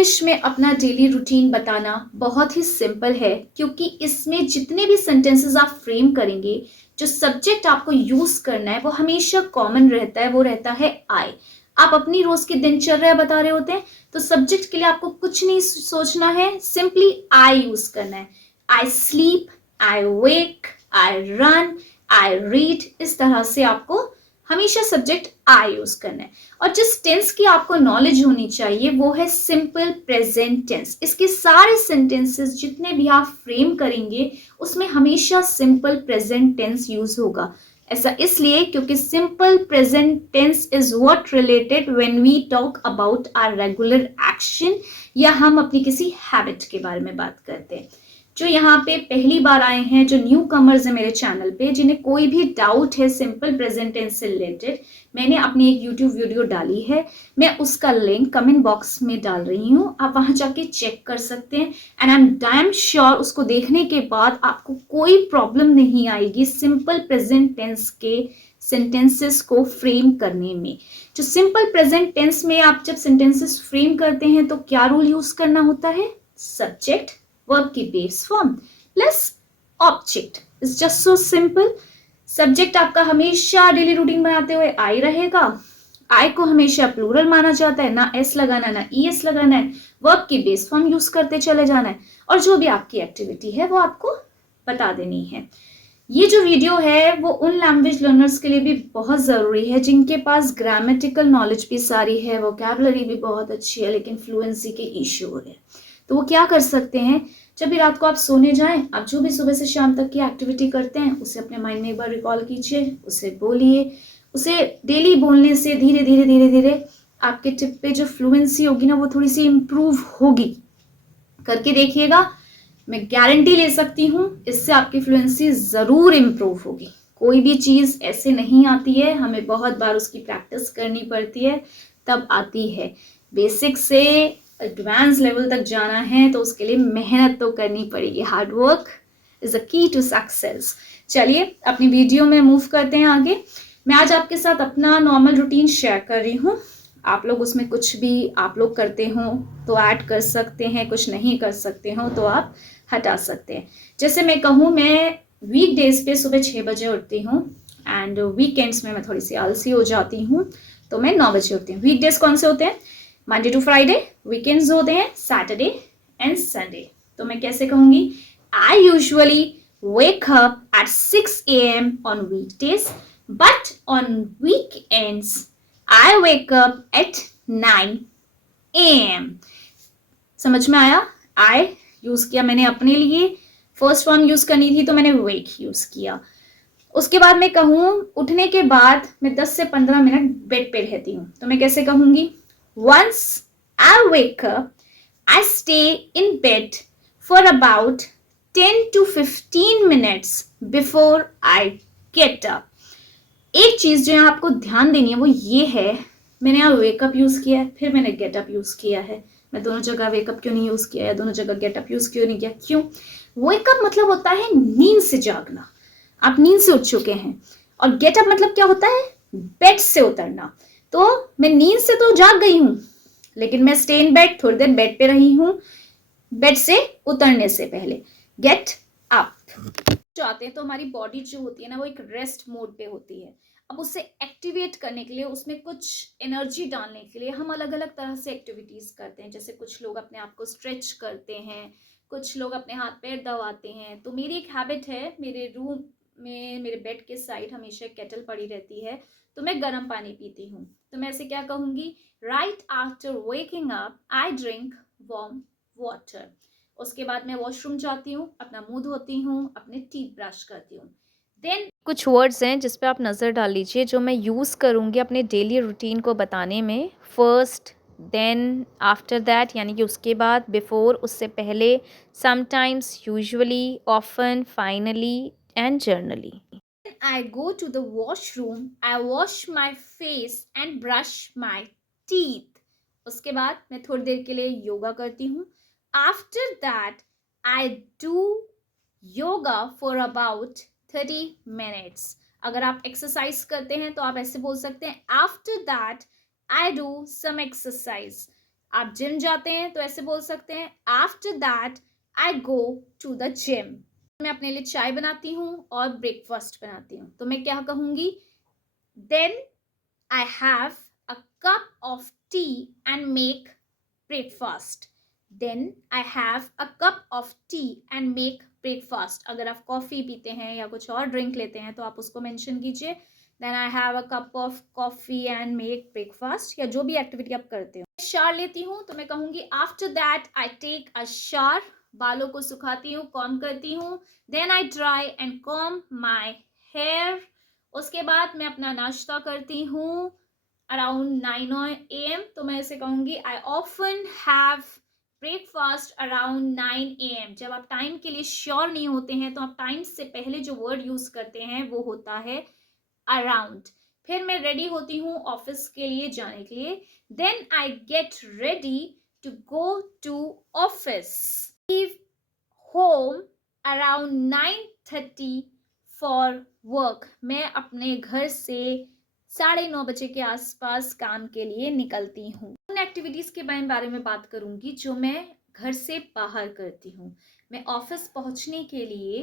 English में अपना daily routine बताना बहुत ही सिंपल है, क्योंकि इसमें जितने भी सेंटेंसेस आप फ्रेम करेंगे, जो सब्जेक्ट आपको यूज करना है वो हमेशा कॉमन रहता है, वो रहता है आई। आप अपनी रोज की दिनचर्या बता रहे होते हैं, तो सब्जेक्ट के लिए आपको कुछ नहीं सोचना है, सिंपली आई यूज करना है। I sleep, I wake, I run, I read, इस तरह से आपको हमेशा सब्जेक्ट आई यूज करना है। और जिस टेंस की आपको नॉलेज होनी चाहिए वो है सिंपल प्रेजेंट टेंस। इसके सारे सेंटेंसेस जितने भी आप फ्रेम करेंगे उसमें हमेशा सिंपल प्रेजेंट टेंस यूज होगा। ऐसा इसलिए क्योंकि simple present tense is what related when we talk about our regular action, या हम अपनी किसी हैबिट के बारे में बात करते हैं। जो यहाँ पे पहली बार आए हैं, जो न्यू कमर्स है मेरे चैनल पे, जिन्हें कोई भी डाउट है सिंपल प्रेजेंट टेंस से रिलेटेड, मैंने अपनी एक यूट्यूब वीडियो डाली है, मैं उसका लिंक कमेंट बॉक्स में डाल रही हूँ, आप वहां जाके चेक कर सकते हैं। And I am damn sure उसको देखने के बाद आपको कोई प्रॉब्लम नहीं आएगी सिंपल प्रेजेंट टेंस के सेंटेंसेस को फ्रेम करने में। जो सिंपल प्रेजेंट टेंस में आप जब सेंटेंसेस फ्रेम करते हैं तो क्या रूल यूज करना होता है? सब्जेक्ट, वर्ब की base form plus object. It's just so simple. Subject आपका हमेशा डेली रूटीन बनाते हुए आई रहेगा। आई को हमेशा प्लूरल माना जाता है, ना एस लगाना ना ई एस लगाना है। वर्ब की बेस फॉर्म यूज करते चले जाना है, और जो भी आपकी एक्टिविटी है वो आपको बता देनी है। ये जो वीडियो है वो उन लैंग्वेज लर्नर्स के लिए भी बहुत ज़रूरी है जिनके पास ग्रामेटिकल नॉलेज भी सारी है, वोकैबुलरी भी बहुत अच्छी है, लेकिन फ्लुएंसी के इश्यू हो रहे हैं। तो वो क्या कर सकते हैं, जब भी रात को आप सोने जाएं, आप जो भी सुबह से शाम तक की एक्टिविटी करते हैं उसे अपने माइंड में एक बार रिकॉल कीजिए, उसे बोलिए। उसे डेली बोलने से धीरे धीरे धीरे धीरे आपके टिप पे जो फ्लुएंसी होगी ना वो थोड़ी सी इम्प्रूव होगी। करके देखिएगा, मैं गारंटी ले सकती हूँ इससे आपकी फ्लुएंसी ज़रूर इम्प्रूव होगी। कोई भी चीज़ ऐसे नहीं आती है, हमें बहुत बार उसकी प्रैक्टिस करनी पड़ती है तब आती है। बेसिक से एडवांस लेवल तक जाना है तो उसके लिए मेहनत तो करनी पड़ेगी। हार्ड वर्क इज अ की टू सक्सेस। चलिए अपनी वीडियो में मूव करते हैं आगे। मैं आज आपके साथ अपना नॉर्मल रूटीन शेयर कर रही हूँ। आप लोग उसमें कुछ भी आप लोग करते हो तो ऐड कर सकते हैं, कुछ नहीं कर सकते हो तो आप हटा सकते हैं। जैसे मैं कहूँ, मैं वीक डेज पे सुबह 6 बजे उठती हूँ, एंड वीकेंड्स में मैं थोड़ी सी आलसी हो जाती हूँ तो मैं 9 बजे उठती हूँ। वीक डेज कौन से होते हैं? Monday to Friday. वीकेंड्स होते हैं सैटरडे एंड संडे। तो मैं कैसे कहूँगी? I usually wake up at 6 a.m. on weekdays, but on weekends I wake up at 9 a.m. समझ में आया? I यूज किया मैंने अपने लिए, फर्स्ट फॉर्म यूज करनी थी तो मैंने wake यूज किया। उसके बाद मैं कहूँ, उठने के बाद मैं 10 से 15 मिनट बेड पे रहती हूँ, तो मैं कैसे कहूँगी? Once I wake up, I stay in bed for about 10 to 15 minutes before I get up. एक चीज जो यहाँ आपको ध्यान देनी है वो ये है, मैंने यहाँ वेकअप यूज किया है, फिर मैंने गेटअप यूज किया है। मैं दोनों जगह वेकअप क्यों नहीं यूज किया है, दोनों जगह गेटअप यूज क्यों नहीं किया? क्यों? वेकअप मतलब होता है नींद से जागना, आप नींद से उठ चुके हैं। और गेटअप मतलब क्या होता है? बेड से उतरना। तो मैं नींद से तो जाग गई हूँ, लेकिन मैं स्टे इन बेड, थोड़ी देर बेड पे रही हूँ बेड से उतरने से पहले। गेट अप जाते हैं तो हमारी बॉडी जो होती है ना वो एक रेस्ट मोड पे होती है। अब उसे एक्टिवेट करने के लिए, उसमें कुछ एनर्जी डालने के लिए हम अलग अलग तरह से एक्टिविटीज करते हैं। जैसे कुछ लोग अपने आप को स्ट्रेच करते हैं, कुछ लोग अपने हाथ पैर दबाते हैं। तो मेरी एक हैबिट है, मेरे रूम में मेरे बेड के साइड हमेशा केटल पड़ी रहती है, तो मैं गर्म पानी पीती हूँ। तो मैं ऐसे क्या कहूँगी? Right after waking up I drink warm water. उसके बाद मैं वॉशरूम जाती हूँ, अपना मुंह धोती हूँ, अपने टीथ ब्रश करती हूँ। देन कुछ वर्ड्स हैं जिस पे आप नज़र डाल लीजिए, जो मैं यूज़ करूँगी अपने डेली रूटीन को बताने में। फर्स्ट, देन, आफ्टर दैट, यानी कि उसके बाद, बिफोर उससे पहले, sometimes, usually, often, finally and generally. I go to the washroom, I wash my face and brush my teeth. उसके बाद मैं थोड़ी देर के लिए योगा करती हूँ। After that, I do yoga for about 30 minutes. अगर आप एक्सरसाइज करते हैं तो आप ऐसे बोल सकते हैं, After that, I do some exercise. आप जिम जाते हैं तो ऐसे बोल सकते हैं after that I go to the gym. मैं अपने लिए चाय बनाती हूँ और ब्रेकफास्ट बनाती हूँ, तो मैं क्या कहूँगी? Then I have a cup of tea and make breakfast. Then I have a cup of tea and make breakfast. अगर आप कॉफ़ी पीते हैं या कुछ और ड्रिंक लेते हैं तो आप उसको मेंशन कीजिए। Then I have a cup of coffee and make breakfast, या जो भी एक्टिविटी आप करते हो। शावर लेती हूँ तो मैं कहूँगी after that I take a shower. बालों को सुखाती हूँ, कॉम करती हूँ। Then I dry and comb my hair. उसके बाद मैं अपना नाश्ता करती हूँ अराउंड 9 AM, तो मैं इसे कहूँगी I often have breakfast around 9 AM। जब आप टाइम के लिए श्योर नहीं होते हैं तो आप टाइम से पहले जो वर्ड यूज करते हैं वो होता है अराउंड। फिर मैं रेडी होती हूँ ऑफिस के लिए जाने के लिए। Then I get ready to go to office. Leave home around 9:30 for work. मैं अपने घर से 9:30 बजे के आसपास काम के लिए निकलती हूँ। उन एक्टिविटीज के बारे में बात करूंगी जो मैं घर से बाहर करती हूँ। मैं ऑफिस पहुंचने के लिए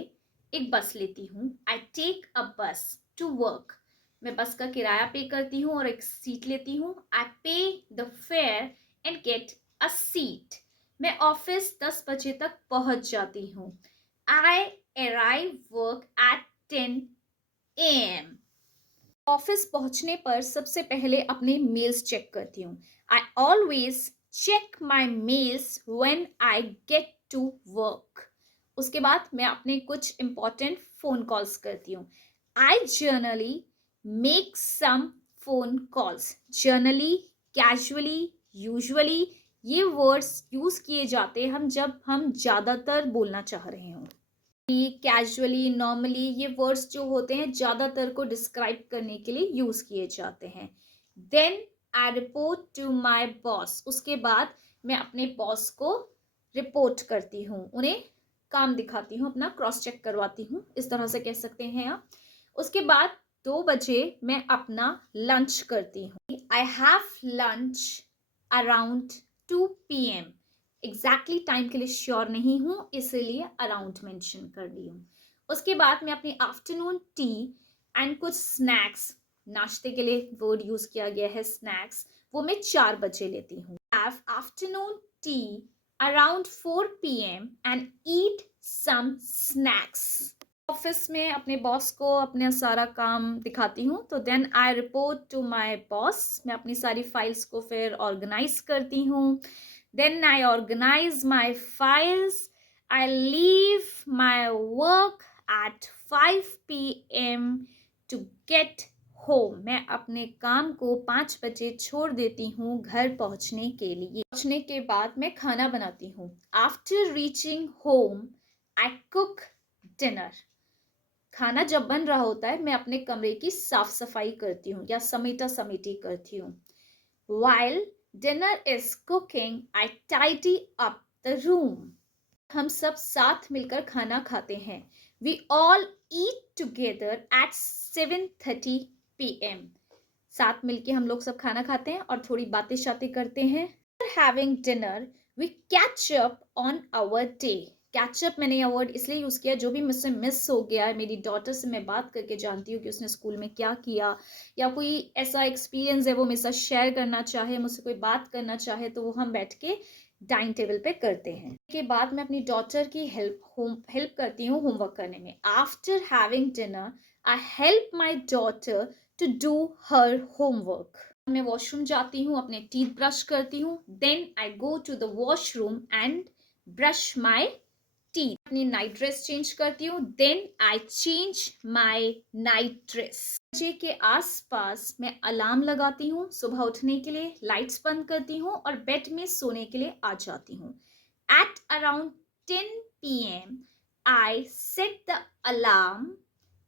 एक बस लेती हूँ। आई टेक अ बस टू वर्क। मैं बस का किराया पे करती हूँ और एक सीट लेती हूँ। I pay the fare and get a seat. मैं ऑफिस 10 बजे तक पहुंच जाती हूँ। I arrive work at 10 AM। Office पहुंचने पर सबसे पहले अपने मेल्स चेक करती हूँ। I always check my mails when I get to work. उसके बाद मैं अपने कुछ इंपॉर्टेंट फोन कॉल्स करती हूँ। I generally make some phone calls. Generally, casually, usually, ये वर्ड्स यूज किए जाते हैं जब हम ज्यादातर बोलना चाह रहे हों। कैजुअली, नॉर्मली, ये वर्ड्स जो होते हैं ज्यादातर को डिस्क्राइब करने के लिए यूज किए जाते हैं। Then I report to my boss. उसके बाद मैं अपने बॉस को रिपोर्ट करती हूँ, उन्हें काम दिखाती हूँ, अपना क्रॉस चेक करवाती हूँ, इस तरह से कह सकते हैं आप। उसके बाद 2 बजे मैं अपना लंच करती हूँ। I have lunch around 2 PM। Exactly time के लिए श्योर नहीं हूँ, इसलिए अराउंड मेंशन कर दी हूँ। उसके बाद मैं अपनी आफ्टरनून टी एंड कुछ स्नैक्स, नाश्ते के लिए वर्ड यूज किया गया है स्नैक्स, वो मैं 4 बजे लेती हूँ। Have afternoon tea around 4 PM and eat some snacks. Office में अपने बॉस को अपना सारा काम दिखाती हूँ, तो then I report to my boss. मैं अपनी सारी फाइल्स को फिर ऑर्गेनाइज करती हूँ। Then I organize my files. I leave my work at 5 PM to get home. मैं अपने काम को 5 बजे छोड़ देती हूँ घर पहुँचने के लिए। पहुँचने के बाद मैं खाना बनाती हूँ। After reaching home, I cook dinner. खाना जब बन रहा होता है मैं अपने कमरे की साफ सफाई करती हूँ या समेटा समेटी करती हूँ। While dinner is cooking, I tidy up the room. हम सब साथ मिलकर खाना खाते हैं। We all eat together at 7:30 PM. साथ मिलके हम लोग सब खाना खाते हैं और थोड़ी बातें शातें करते हैं। After having dinner, we catch up on our day. Catch up मैंने यह वर्ड इसलिए यूज किया, जो भी मुझसे मिस हो गया है, मेरी डॉटर से मैं बात करके जानती हूँ कि उसने स्कूल में क्या किया, या कोई ऐसा एक्सपीरियंस है वो मेरे साथ शेयर करना चाहे, मुझसे कोई बात करना चाहे, तो वो हम बैठ के डाइनिंग टेबल पे करते हैं। के बाद मैं अपनी डॉटर की हेल्प करती हूँ होमवर्क करने में। After having dinner I help my daughter to do her homework. मैं वॉशरूम जाती हूँ, अपने टीथ ब्रश करती हूँ। Then I go to the washroom and brush my teeth. अपनी नाइट ड्रेस चेंज करती हूँ। Then I change my night dress. बजे के आसपास मैं अलार्म लगाती हूँ सुबह उठने के लिए, लाइट्स बंद करती हूँ और बेड में सोने के लिए आ जाती हूँ। At around 10 PM I set the alarm,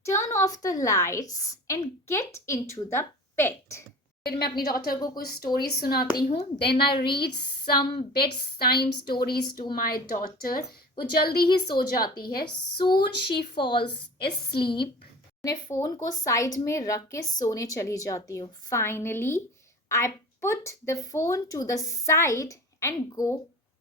turn off the lights and get into the bed. फिर मैं अपनी डॉटर को कुछ स्टोरीज सुनाती हूँ। Then I read some bed time stories to my daughter. वो जल्दी ही सो जाती है। Soon she falls asleep। अपने फोन को साइड में रख के सोने चली जाती हूँ। Finally I put the phone to the side and go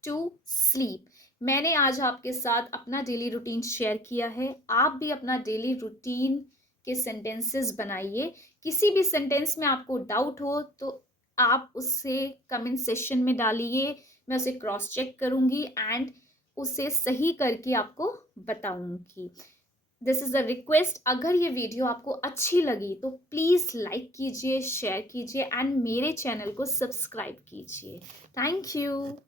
to sleep. मैंने आज आपके साथ अपना डेली रूटीन शेयर किया है। आप भी अपना डेली रूटीन के सेंटेंसेस बनाइए। किसी भी सेंटेंस में आपको डाउट हो तो आप उससे कमेंट सेक्शन में डालिए, मैं उसे क्रॉस चेक करूंगी एंड उसे सही करके आपको बताऊंगी। This is a request. अगर ये वीडियो आपको अच्छी लगी तो प्लीज़ लाइक कीजिए, शेयर कीजिए एंड मेरे चैनल को सब्सक्राइब कीजिए। Thank you.